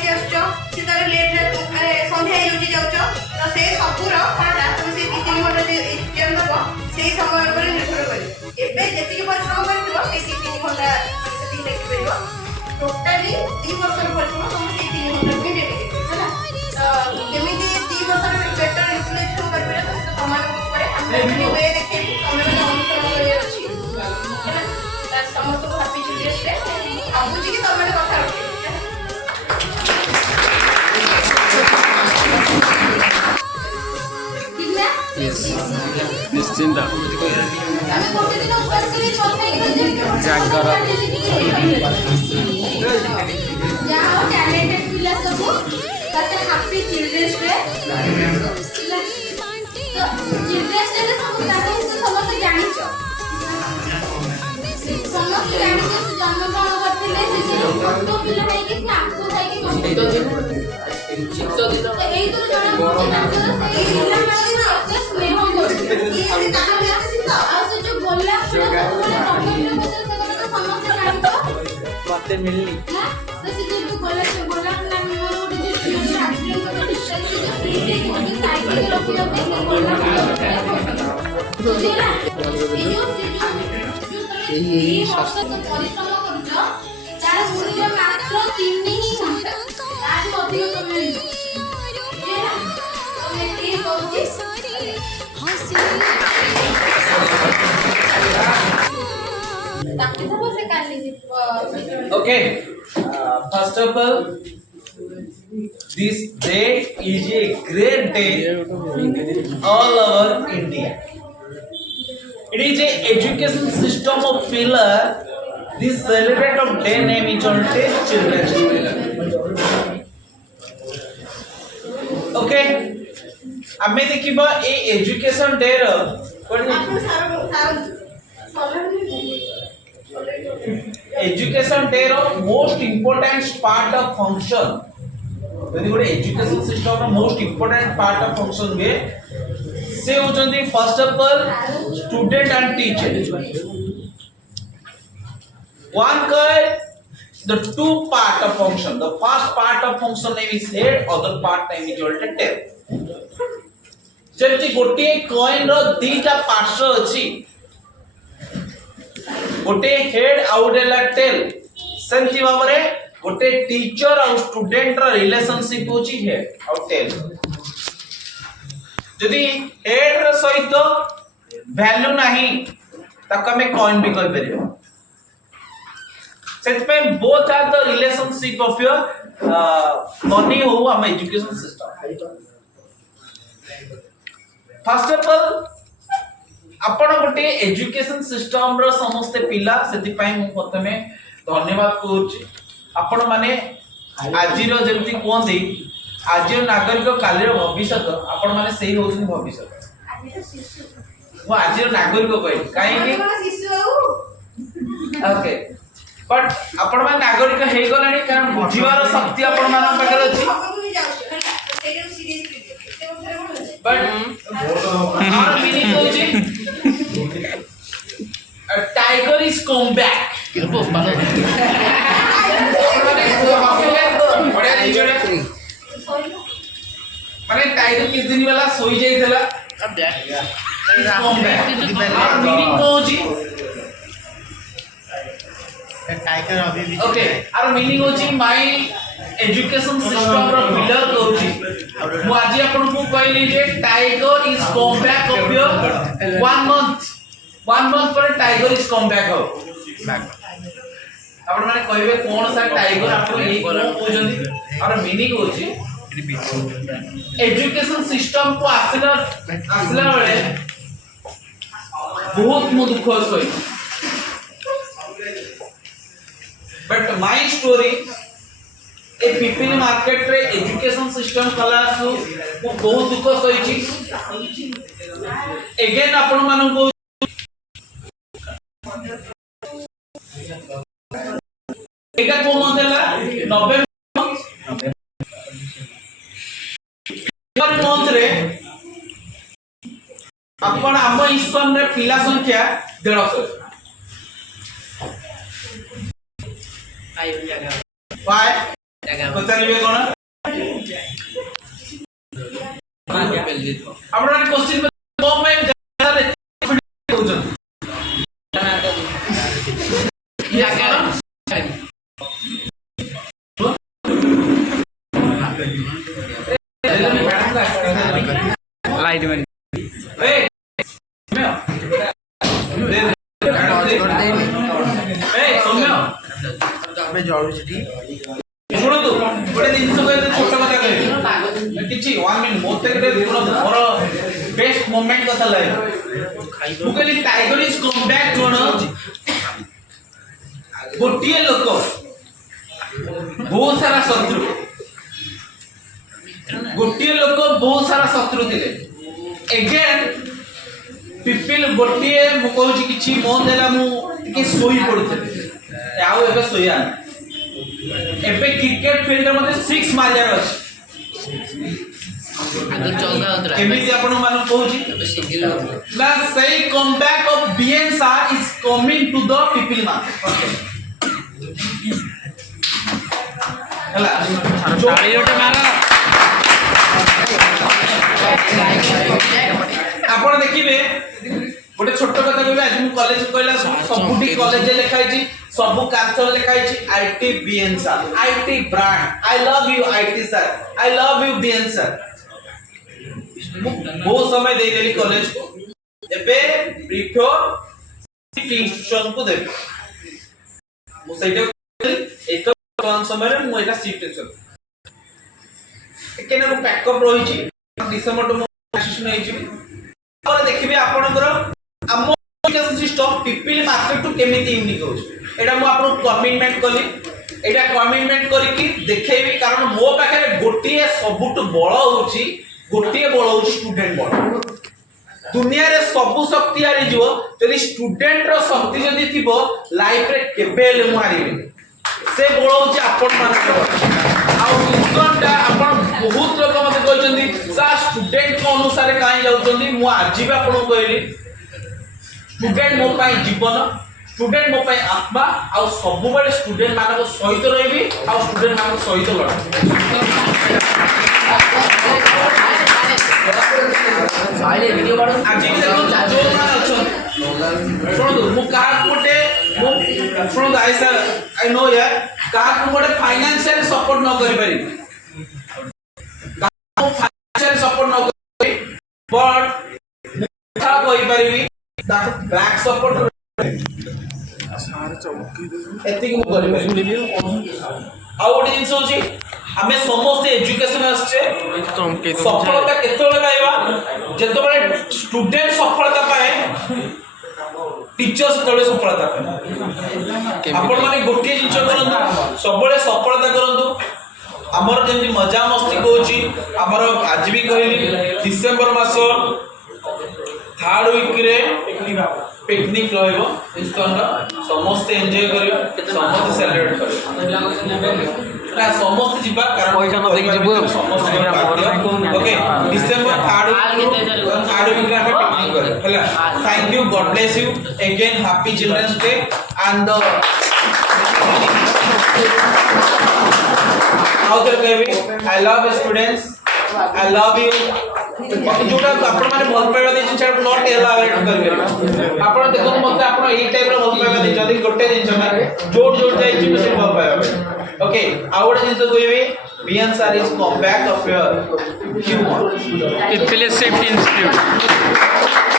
खाई आसो से तार लेट रे संध्या होजी जाउछो तो से सबुर कोनटा तुम से 3 घंटा जे एग्जाम दबो से समय पर निर्भर करे एबे जेतिक परिश्रम करथिबो से 3 घंटा से लिख परिबो टोटली 2 वर्ष परिश्रम तुम से 3 घंटा में डेडिकेट हैना तो जेमिति 2 वर्ष में बेटर इन्फ्लुएंस कर परबे तो समान ऊपर हम वे देखे हम अनुसरण करे अछि हैना त समस्त हैप्पी चिल्ड्रंस डे अब जी के तमने कथा रखे निश्चिंत बातें मिलनी Okay. First of all, this day is a great day all over India. It is a education system of pillar. This celebrate of day name is called Children's Day. Okay. हमें देखिबा ए एजुकेशन डे रो education day रो most important part of function यदि गोटे education system रो most important part of function वे से होचंदी first of all student and teacher one guy the two part of function the first part of function name is head other part name is called tail जेमति गोटे coin रो दीटा पार्श्व अछि गोटे head आउडेला tell सेंति भाबरे गोटे teacher और student रो relationship होछि head और tail जदि हेड रो सहित वैल्यू नाही ताका में कॉइन भी कहि परिबो सेट पे both are the relationship of your money हो हम education system first of all आपण गोटे एजुकेशन सिस्टम रो समस्त पिला सेति पई मु प्रथमे धन्यवाद कहूची आपण माने आजि रो जेमति कोंदी आजि रो नागरिक काली रो भविष्य आपण माने सेही होउछन भविष्य मु आजि रो नागरिक कहै काई कि ओके बट आपण माने नागरिक हे गलानी कारण बुझिवार शक्ति आपण मानन पाखरे अछि बट आर मीनिंग होछि टाइगर इज कम बैक माने टाइगर किस दिन वाला सोई जाइतला अब कम बैक आर मीनिंग होछि टाइगर अभी भी ओके आर मीनिंग होछि माय एजुकेशन सिस्टम रो पिलर होछि मु आज आपन को कहली जे tiger is come back of your 1 month पर टाइगर इज कम बैक हो आपन माने कहबे कोन सा टाइगर आपन ए कोन कहजंदी आर मीनिंग होछि एजुकेशन सिस्टम को आसला बेले बहुत मु दुख होई but my story A people market रे एजुकेशन सिस्टम कलासु मु बहुत दुख सहिची अगेन आपण मानन को एका को मंथला 90 मंथ रे आपण आम ईश्वर रे पिला संख्या 150 Why? ପଚାରିବେ କ'ଣ ଆପଣ କ୍ୱେଶ୍ଚିନ୍ କ'ଣ ପାଇଁ କହୁଛନ୍ତି लाइट में ଶୁଣନ୍ତୁ ଗୋଟେ ଜିନିଷ କହିଲେ ଛୋଟ କଥା କହିବି କିଛି 1 ମିନିଟ୍ ମୋତେ ମୋର ବେଷ୍ଟ ମୋମେଣ୍ଟ କଥା ଲାଗେ ମୁଁ କହିଲି ଟାଇଗର ଇଜ କମ୍ ବ୍ୟାକ୍ କ'ଣ ଗୋଟିଏ ଲୋକ ବହୁତ ସାରା ଶତ୍ରୁ ଗୋଟିଏ ଲୋକ ବହୁତ ସାରା ଶତ୍ରୁ ଥିଲେ ଏଗେନ୍ ପିପିଲ ଗୋଟିଏ ମୁଁ କହୁଛି କିଛି ମନ ଦେଲା ମୁଁ ଟିକେ ଶୋଇ ପଡୁଥିଲି ଆଉ ଏବେ ଶୋଇବା ଏବେ କ୍ରିକେଟ ଫିଲ୍ଡରେ ମୋତେ 6 ମାରିବାର ଅଛି କେମିତି ଆପଣ ମାନଙ୍କୁ କହୁଛି ନା ସେଇ କମବ୍ୟାକ୍ ଅଫ ବିଏନ୍ସା is coming to the people ମାର୍କେଟ ହେଲା ताली ଗୋଟେ ମାର ଆପଣ ଦେଖିବେ ଗୋଟେ ଛୋଟ କଥା କହିବେ ଆଜି ମୁଁ କଲେଜ କହିଲା ସବୁଠି କଲେଜରେ ଲେଖା ହେଇଛି ସବୁ କାନ୍ଥରେ ଲେଖା ହେଇଛି IT BN sir IT brand I love you IT sir I love you BN sir ମୁଁ ବହୁତ ସମୟ ଦେଇଦେଲି କଲେଜକୁ ଏବେ ପ୍ରିଫର ଇନଷ୍ଟିଟ୍ୟୁସନ କୁ ଦେବି ମୁଁ ସେଇଟା ଏତ ସମୟରେ ମୁଁ ଏଟା ସିଫ୍ଟ ଇନଷ୍ଟିଟ୍ୟୁସନ ଏକେନା ମୁଁ ପ୍ୟାକଅପ୍ ରହିଛି ଡିସେମ୍ବର ମୁଁ ଆସିଷ୍ଟାଣ୍ଟ ହେଇଯିବି और देखिबे आपनकर हम एजुकेशन सिस्टम पीपल मार्केट टू केमिति यूनिक होछ एटा मु आपन कमिटमेंट कली एटा कमिटमेंट करिकि देखैबी कारण मो पाखे गोटिए सबुट बळ होची गोटिए बळ होची स्टूडेंट बळ दुनिया रे सब शक्ति आरी जीव यदि स्टूडेंट रो शक्ति जदि थिबो लाइफ रे केबेले मु हारिबे से बळ होची आपन मानकर आ दुसरटा आपन बहुत लोक मते कहचंदी सा स्टूडेंट को अनुसार काई जाउचंदी मु आज भी आपन कहली स्टूडेंट मो पाई जीवन स्टूडेंट मो पाई आत्मा आ सब बेले स्टूडेंट मानको सहित रहबी आ स्टूडेंट मानको सहित लड़ साइले वीडियो बाडू आज देखो जो मान अछन सुनो मु का कोटे मु सुनो आई सर आई नो यार का कोटे फाइनेंशियल सपोर्ट न करि पारि फाइनेंशियल सपोर्ट न करि बट मुठा कहि पारिबी दैट बैक सपोर्ट एतिक मु करि पारिबी आ ओडी जिंस होची हमें समस्त एजुकेशन आछे सफलता केतोले पाइबा जेतोबे स्टूडेंट सफलता पाए टीचर्स तळे सफलता पाए आपण माने गोटे जिंस करंतु सबले सफलता करंतु हमर जेंति मजा मस्ती कोची हमर आज भी कहली डिसेंबर मास थर्ड वीक रे पिकनिक रहइबो इस्कन समस्त एन्जॉय करियो समस्त सेलिब्रेट करियो ना समस्त जीवा कारण पैसा न देखि जीवो समस्त ओके डिसेंबर थर्ड वीक रे हमें पिकनिक करियो हला thank you God bless you again happy children's day and how to कहबी I love students I love you जोटा आपण माने भल पाइबा दे जिंस नॉट एलाबोरेट कर आपण देखो मते आपण एई टाइप रो भल पाइबा दे जदी गोटे जिंस ना जोड़ जोड़ जाई छि से भल पाइबा ओके आउट जिंस कहबी बियन sir is come back of your humour it feel safety institute